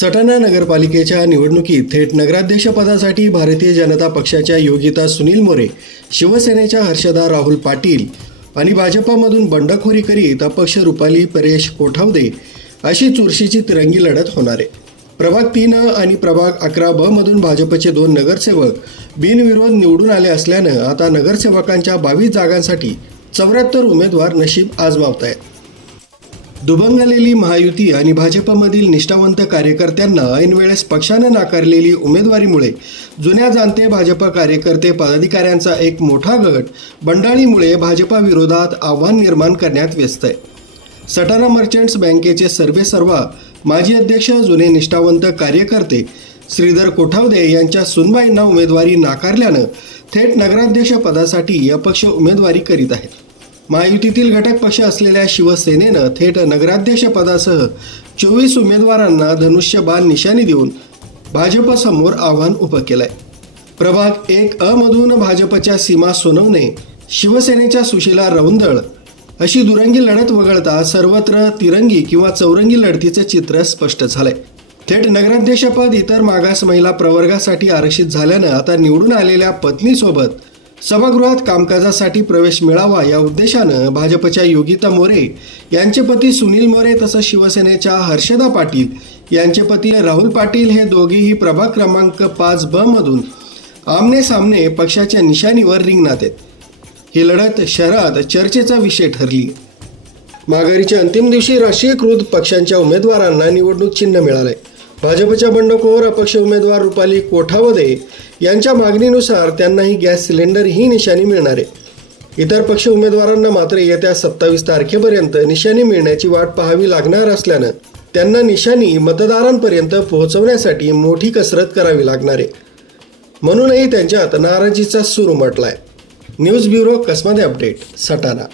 सटाणा नगरपालिकेच्या निवडणुकीत थेट नगराध्यक्षपदासाठी भारतीय जनता पक्षाच्या योगिता सुनील मोरे शिवसेनेच्या हर्षदा राहुल पाटील आणि भाजपामधून बंडखोरी करीत अपक्ष रुपाली परेश कोठावदे अशी चुरशीची तिरंगी लढत होणार आहे. प्रभाग तीन आणि प्रभाग अकरा ब मधून भाजपचे दोन नगरसेवक बिनविरोध निवडून आले असल्यानं आता नगरसेवकांच्या बावीस जागांसाठी चौऱ्याहत्तर उमेदवार नशीब आजमावत आहेत दुभंगलेली महायुती आणि भाजपमधील निष्ठावंत कार्यकर्त्यांना ऐनवेळेस पक्षानं नाकारलेली उमेदवारीमुळे जुन्या जाणते भाजप कार्यकर्ते पदाधिकाऱ्यांचा एक मोठा गट बंडाळीमुळे भाजपाविरोधात आव्हान निर्माण करण्यात व्यस्त आहे. सटाणा मर्चंट्स बँकेचे सर्वे सर्वा माजी अध्यक्ष जुने निष्ठावंत कार्यकर्ते श्रीधर कोठावदे यांच्या सुनबाईंना उमेदवारी नाकारल्यानं थेट नगराध्यक्ष पदासाठी अपक्ष उमेदवारी करीत आहेत. महायुतीतील घटक पक्ष असलेल्या शिवसेनेनं थेट नगराध्यक्षपदासह चोवीस उमेदवारांना धनुष्यबाण निशाणी देऊन भाजपसमोर आव्हान उभं केलंय. प्रभाग एक अमधून भाजपच्या सीमा सोनवणे शिवसेनेच्या सुशीला रौंदळ अशी दुरंगी लढत वगळता सर्वत्र तिरंगी किंवा चौरंगी लढतीचं चित्र स्पष्ट झालंय. थेट नगराध्यक्षपद इतर मागास महिला प्रवर्गासाठी आरक्षित झाल्यानं आता निवडून आलेल्या पत्नीसोबत सभागृहात कामकाजासाठी प्रवेश मिळावा या उद्देशानं भाजपच्या योगिता मोरे यांचे पती सुनील मोरे तसंच शिवसेनेच्या हर्षदा पाटील यांचे पती राहुल पाटील हे दोघेही प्रभाग क्रमांक पाच ब मधून आमने सामने पक्षाच्या निशाणीवर रिंगणात आहेत. ही लढत शहरात चर्चेचा विषय ठरली. माघारीच्या अंतिम दिवशी राष्ट्रीयकृत पक्षांच्या उमेदवारांना निवडणूक चिन्ह मिळालंय. भाजपच्या बंडखोर अपक्ष उमेदवार रुपाली कोठावदे यांच्या मागणीनुसार त्यांनाही गॅस सिलेंडर ही निशाणी मिळणार आहे. इतर पक्ष उमेदवारांना मात्र येत्या सत्तावीस तारखेपर्यंत निशाणी मिळण्याची वाट पाहावी लागणार असल्यानं त्यांना निशाणी मतदारांपर्यंत पोहोचवण्यासाठी मोठी कसरत करावी लागणार आहे. म्हणूनही त्यांच्यात नाराजीचा सूर उमटलाय. न्यूज ब्युरो कसमध्ये अपडेट सटाणा.